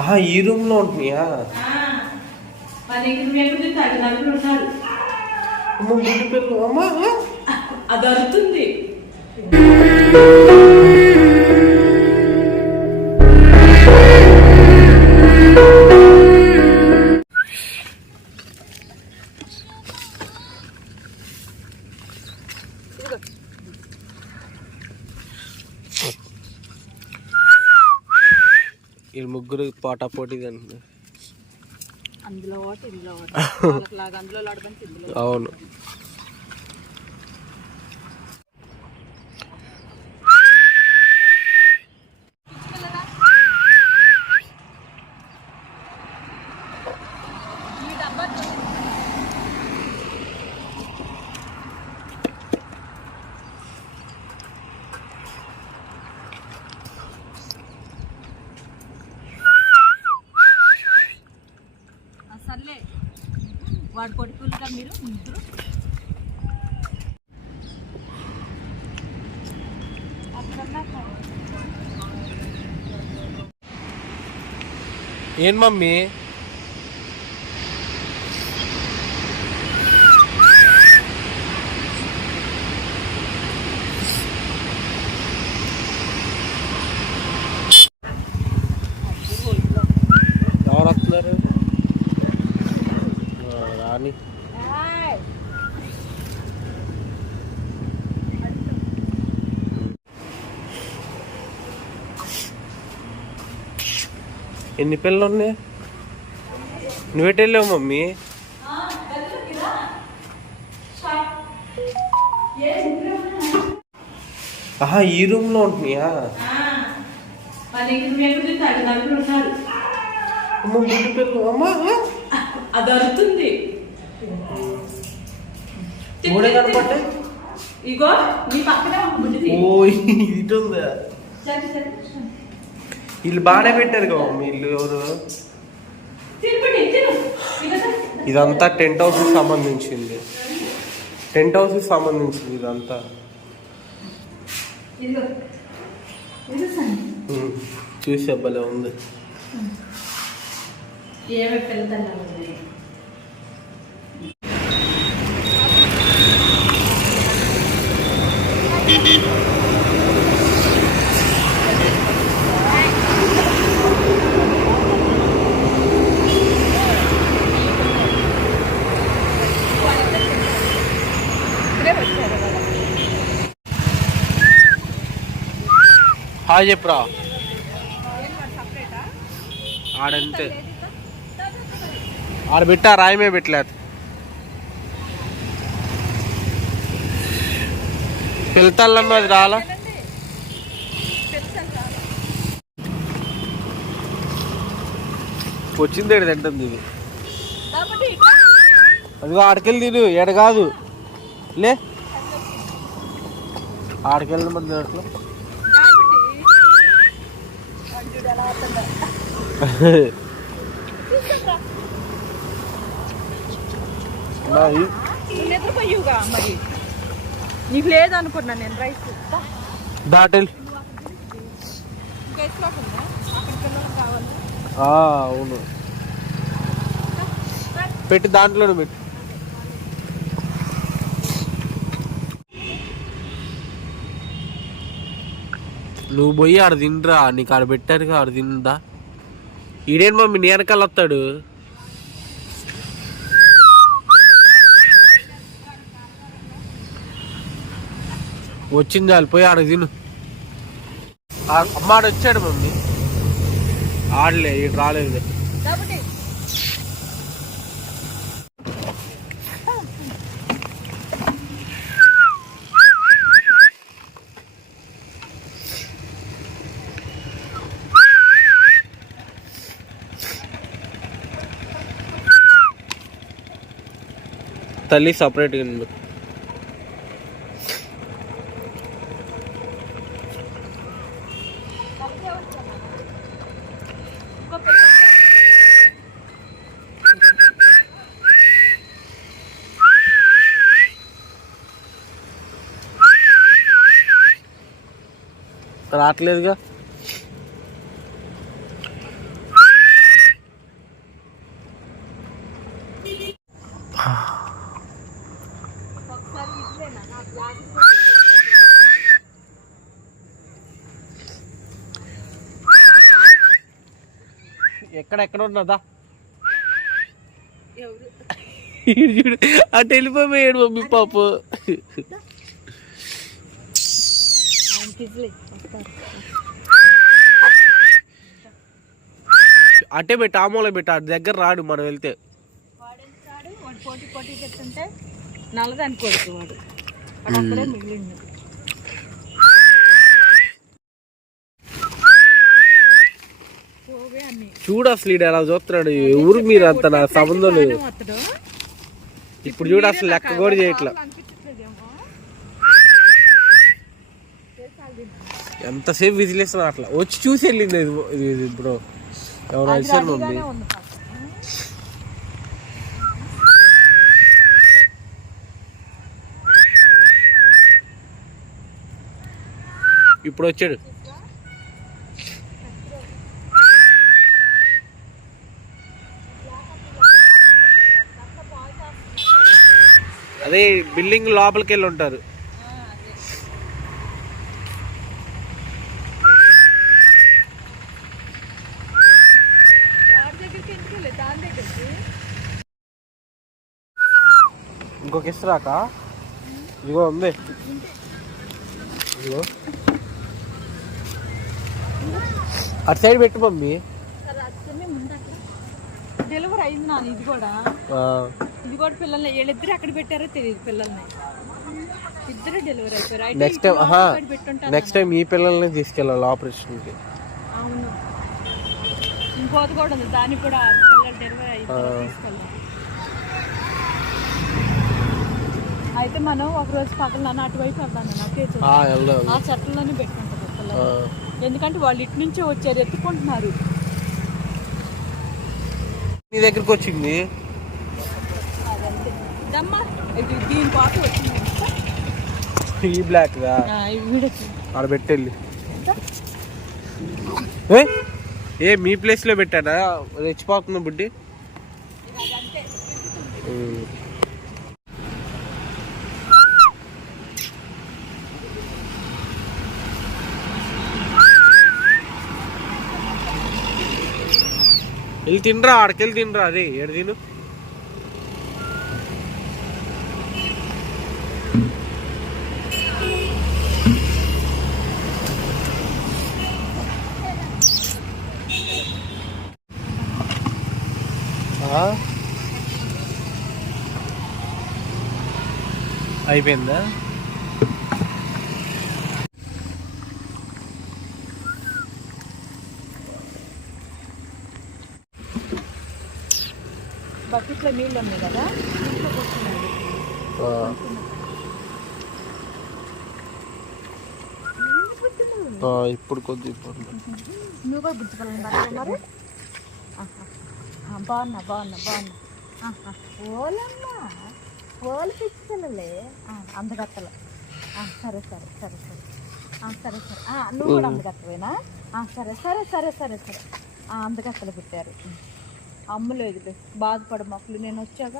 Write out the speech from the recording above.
ఆహా, ఈ రూమ్ లో ఉంటున్నాయా? అమ్మా అది అరుతుంది. ఈ ముగ్గురు పోటా పోటీ అందులో ఒకటి ఇందులో అందులో అవును. సర్లే వాడు కొట్టుకులుగా మీరు ముగ్గురు ఏం మమ్మీ? ఎవరు వస్తున్నారు? రాని ఎన్ని పిల్లలు ఉన్నాయి? నువ్వెటు వెళ్ళావు మమ్మీ? ఆహా, ఈ రూమ్ లో ఉంటున్నాయా? అమ్మా అది అరుతుంది. మూడే కనపడ్డా. ఇగో నీ పక్కనే ఓ ఇటు ఉందా? వీళ్ళు బాగానే పెట్టారు కదా మమ్మీ. వీళ్ళు ఎవరు? ఇదంతా టెంట్ హౌస్ కి సంబంధించింది. టెంట్ హౌస్ కి సంబంధించింది ఇదంతా. చూసే భలే ఉంది. హాయ్ చెప్పురా. ఆడంతే ఆడ పెట్టా, రాయమే పెట్టలేదు. పిల్లతల్లమ్మ అది రాలా. వచ్చింది ఏడు తింటుంది ఇది. అదిగో ఆడికెళ్ళి తిను, ఏడ కాదు లే. ఆడికెళ్ళిన మంది అట్లా నిద్రపోయుగా మరి నీకు లేదనుకున్నా నేను. రైస్ దాటెల్. అవును, పెట్టి దాంట్లోనే పెట్టి. నువ్వు పోయి ఆడ తినరా, నీకు ఆడ పెట్టారుగా, ఆడ తిందా. ఈడేం మమ్మీ నీ వెనకాల వస్తాడు. వచ్చింది చాలు, పోయి ఆడ తిను. అమ్మాడు వచ్చాడు మమ్మీ. ఆడలే, ఇటు రాలేదు. తల్లి సపరేట్గా ఉంది. రావట్లేదుగా. ఎక్కడ ఉన్నదా ఎవరు చూడు అటు వెళ్ళిపోయాడు మమ్మీ పాప. అట్టే పెట్టి ఆమోలో పెట్టి అటు దగ్గర రాడు మనం వెళ్తే. వాడు పోటీ పోటీ చెప్తుంటే నల్లదాని కొడుకు వాడు అక్కడే మిగిలిండు. చూడు అసలు ఈడు ఎలా చూస్తున్నాడు. ఎవరు మీరు అంత నా సంబంధం లేదు. ఇప్పుడు చూడు అసలు లెక్క కూడా చేయట్లా. ఎంతసేపు విజిలేస్తున్నా అట్లా వచ్చి చూసి వెళ్ళింది ఇది ఇప్పుడు ఎవరు అడిసారు మమ్మీ. ఇప్పుడు వచ్చాడు. అదే బిల్డింగ్ లోపలికి వెళ్ళి ఉంటారు. ఇంకొక ఇస్తాక ఇదిగో ఉంది. ఇదిగో అటు సైడ్ పెట్టు మమ్మీ. డెలివరీ అయింది నాన్న. ఇది కూడా పిల్లల్ని వీళ్ళిద్దరు ఎక్కడ పెట్టారో తెలియదు. పిల్లల్ని ఇద్దరు డెలివరీ అయిపోయారు. నెక్స్ట్ టైం ఈ పిల్లల్ని తీసుకెళ్ళాలి ఆపరేషన్కి. అవును, ఇంకోటి కూడా ఉంది. దానికి కూడా పిల్లలు డెలివరీ అయిపోయి తీసుకెళ్ళాలి. అయితే మనం ఒకరోజు పక్కన అటువైపు వెళ్దాం. నాకే ఆ చెట్లలోనే పెట్టుకుంటారు పిల్లలు. ఎందుకంటే వాళ్ళు ఇటు నుంచే వచ్చారు, ఎత్తుకుంటున్నారు. నీ దగ్గరకు వచ్చింది దీని పాటు వచ్చింది. ఈ బ్లాక్ ఆడ పెట్టెళ్ళి ఏ మీ ప్లేస్ లో పెట్టానా రెచ్చిపోతున్నా బుడ్డి. వెళ్ళి తినరా, ఆడకెళ్ళి తినరా. అదే ఏడు తిను. అయిపోయిందా? బకెట్లో నీళ్ళు ఉన్నాయి కదా, ఇప్పుడు కొద్ది నువ్వు కూడా బుజ్జిపల్లి మరి. బాగున్నా ఓలమ్మా, ఓలు పిచ్చిపిల్లలే అందగత్తలు. సరే నువ్వు కూడా అందగత్తవేనా? సరే అందగత్తలు పెట్టారు. అమ్మలేదు, బాధపడ మొక్కలు. నేను వచ్చాక